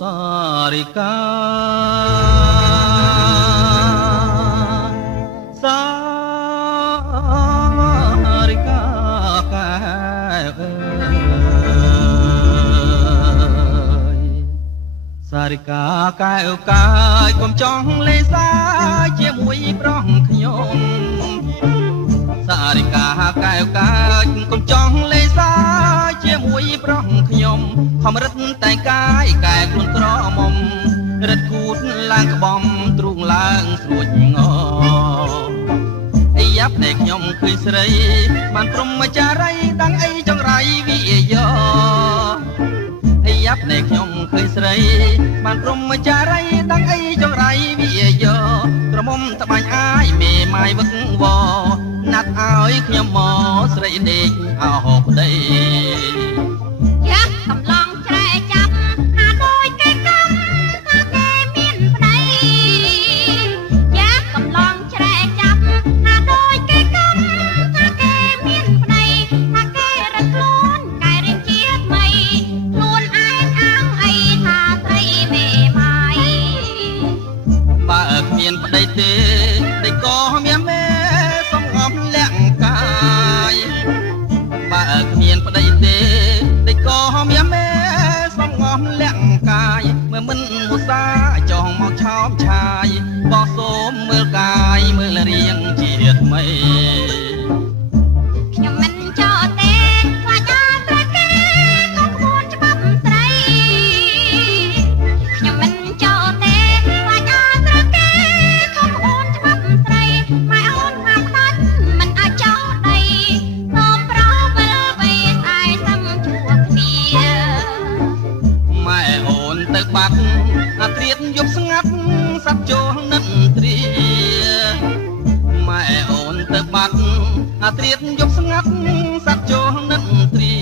សារិកាសារិកាកែអើយសារិកាកែអើកាយកុំចង់លេសាជាមួយប្រុសខ្ញុំសារិកាកែវកាយកុំចង់លេសាជាមួយប្រុសខ្ញុំខំរឹតតែកាយកែខ្លួនក្រមុំរឹតគូតឡើងក្បំទ្រូងឡើងស្រួចងអីយ៉ាប់តែខ្ញុំឃើញស្រីបានព្រមចារីតាំងអីចង្រៃវិយោអីយ៉ាប់តែខ្ញុំឃើញស្រីបានព្រមចារីតាំងអីចង្រៃវិយោក្រមុំត្បាញអាយមេម៉ាយវឹកវណាត់ឲ្យខ្ញុំមកស្រីដេកអោប្តីយ៉ាកំឡងច្រែចាប់ហាដូចគេកំថាគេមានប្តីយ៉ាកំឡងច្រែចាប់ហាដូចគេកំថាគេមានប្តីថាគេរត់ខ្លួនកែរៀងជាថ្មីខ្លួនឯងអាងអីថាស្រីមេម៉ាយបើគ្មានប្តីទេតែក៏មានមេលាក់កាយបើគ្មានប្តីទេតិចក៏មានមេសំងំលាក់កាយមើលមិនមុសាចង់មកឆោមឆាយបងសូមមើលកាយមើលរៀងជាថ្មីខ្ញុំមិនចោលទេខ្លាចអត់ត្រូវគេខំក្បួនច្បាប់ស្រីខ្ញុំមិនចោលទេខ្លាចអត់ត្រូវគេខំក្បួនច្បាប់ស្រីម៉ែអូនហាមដាច់មិនអាចចោលដីសូមប្រវិលបីស្អាយសំជួគ្នាម៉ែអូនទៅបាត់អាត្រៀតយប់ស្ងាត់សັດចូលនិនទ្រាម៉ែអូនទៅបាត់អាត្រៀតយប់ស្ងាត់សັດចូលនិនទ្រា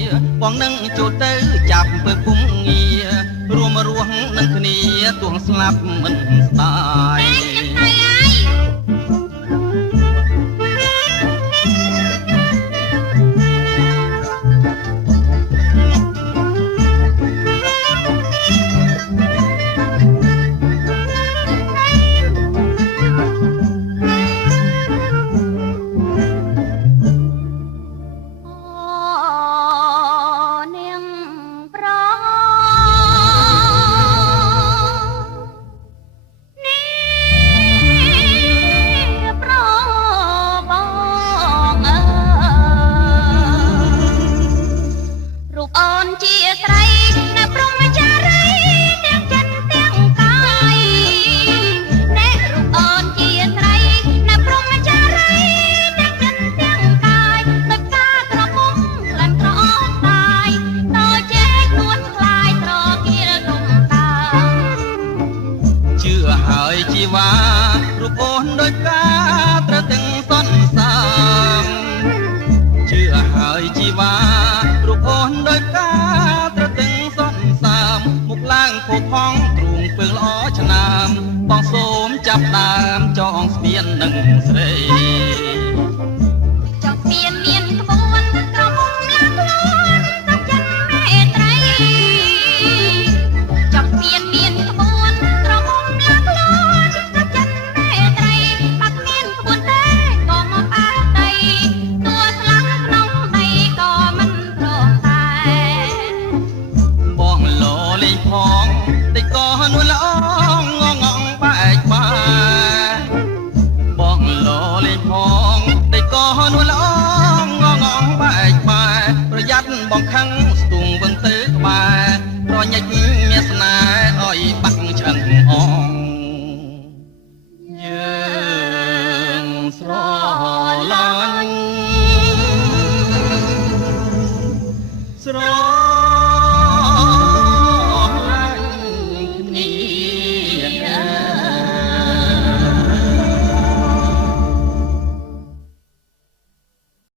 បងនឹងចូលទៅចាប់ពើពុំងាររួមរស់នឹងគ្នាទួងស្លាប់មិនស្ដាយជីវ៉ារូបអូនដូចកាត្រូវទាំងសន្សំជឿហើយជីវ៉ារូបអូនដូចកាត្រូវទាំងសន្សំមុខឡើងផូរផង់ទ្រូងពើល្អឆ្នាមបងសូមចាប់ដើមចងស្ពាននឹងស្រីចងស្ពានមានក្បួនក្រមុំឡើងខ្លួនទៅចិនមេត្រីចងស្ពានមានក្បួនក្រមុំឡើងខ្លួនទៅចិនមេត្រីបាត់មានក្បួនទេក៏មកអើដីទួស្លាំងក្នុងដីក៏មិនព្រមដែរបងលោលេងផងតិចក៏នួនល្អងងងបែកបាយបងលោលេងផងតិចក៏នួនល្អងងងបែកបាយប្រយ័ត្នបងខឹង